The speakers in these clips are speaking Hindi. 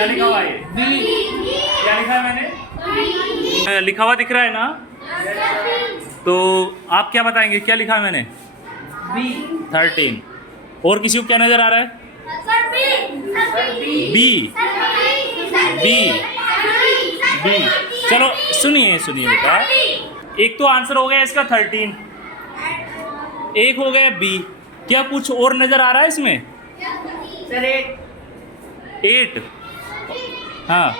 क्या लिखा हुआ है? क्या लिखा है मैंने? लिखा हुआ दिख रहा है ना? तो आप क्या बताएंगे, क्या लिखा है मैंने? 13। और किसी को क्या नजर आ रहा है? बी। बी। चलो सुनिए बेटा, एक तो आंसर हो गया इसका 13, एक हो गया बी। क्या कुछ और नजर आ रहा है इसमें? 8। हाँ,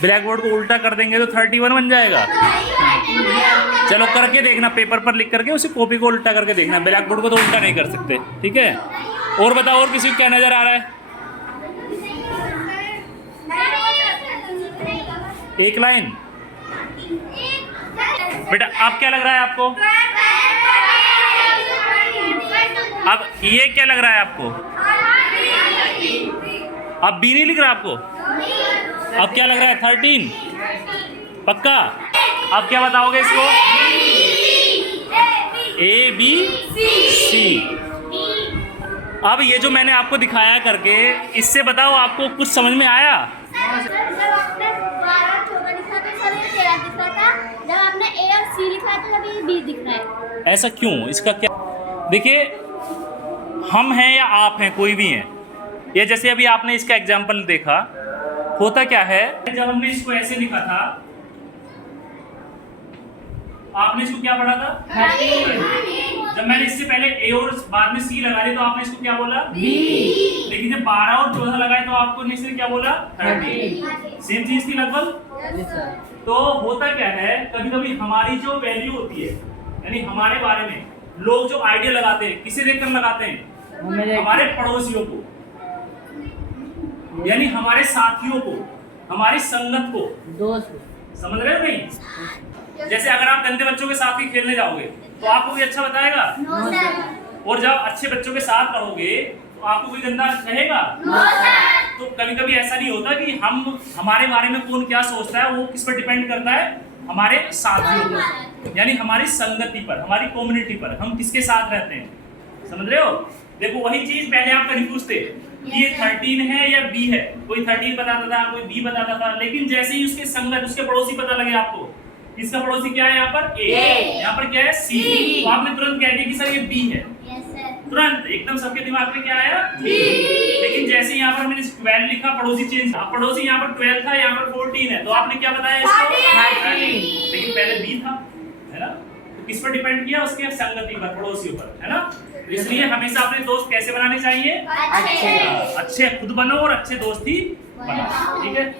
ब्लैक बोर्ड को उल्टा कर देंगे तो 31 बन जाएगा। चलो करके देखना, पेपर पर लिख करके उसी कॉपी को उल्टा करके देखना। ब्लैक बोर्ड को तो उल्टा नहीं कर सकते, ठीक है? और बताओ, और किसी को क्या नजर आ रहा है? एक लाइन। बेटा अब क्या लग रहा है आपको? अब ये क्या लग रहा है आपको? अब बी नहीं लिख रहा आपको? अब क्या लग रहा है? 13 पक्का? अब क्या बताओगे इसको? A B C. अब ये जो मैंने आपको दिखाया करके, इससे बताओ आपको कुछ समझ में आया? जब आपने ए और सी लिखा तो अभी बी दिख रहा है। ऐसा क्यों? इसका क्या? देखिए, हम हैं या आप हैं, कोई भी हैं, ये जैसे अभी आपने इसका एग्जाम्पल देखा, होता क्या है, जब हमने इसको ऐसे लिखा था, आपने इसको क्या पढ़ा था? 13। जब मैंने इससे पहले ए और बाद में सी लगा दी तो आपने इसको क्या बोला? बी। लेकिन जब 12 और 14 लगाए तो आपको इसने क्या बोला? 13। सेम चीज थी लगभग। तो होता क्या है, कभी कभी हमारी जो वैल्यू होती है, यानी हमारे बारे में लोग जो आइडिया लगाते हैं, किसे देखकर लगाते हैं? हमारे पड़ोसियों को, यानी हमारे साथियों को, हमारी संगत को, दोस्त। समझ रहे हो नहीं? जैसे अगर आप गंदे बच्चों के साथ ही खेलने जाओगे तो आपको कोई अच्छा बताएगा? और जब अच्छे बच्चों के साथ रहोगे तो आपको कोई गंदा कहेगा? तो कभी कभी ऐसा नहीं होता कि हम, हमारे बारे में कौन क्या सोचता है वो किस पर डिपेंड करता है? हमारे साथियों पर, यानी हमारी संगति पर, हमारी कम्युनिटी पर, हम किसके साथ रहते हैं। समझ रहे हो? देखो वही चीज पहले आप कंफ्यूज थे कि ये 13 है या बी है। कोई 13 बताता था, कोई बी बताता था, लेकिन जैसे ही उसके संगत, उसके पड़ोसी पता लगे आपको, इसका पड़ोसी क्या है? यहाँ पर ए, यहाँ पर क्या है? सी। तो आपने तुरंत कह दिया कि सर ये बी है। तुरंत एकदम सबके दिमाग में क्या आया? बी। लेकिन जैसे यहाँ पर मैंने 12 लिखा, पड़ोसी चेंज, पड़ोसी यहाँ पर 12 था, यहाँ पर 14 है, तो आपने क्या बताया इसको? 13। लेकिन पहले बी था, है ना? तो किस पर डिपेंड किया? उसके संगति पर, पड़ोसियों पर, है ना? इसलिए हमेशा अपने दोस्त कैसे बनाने चाहिए? अच्छे। खुद बनो और अच्छे दोस्त ही बनाओ, ठीक है?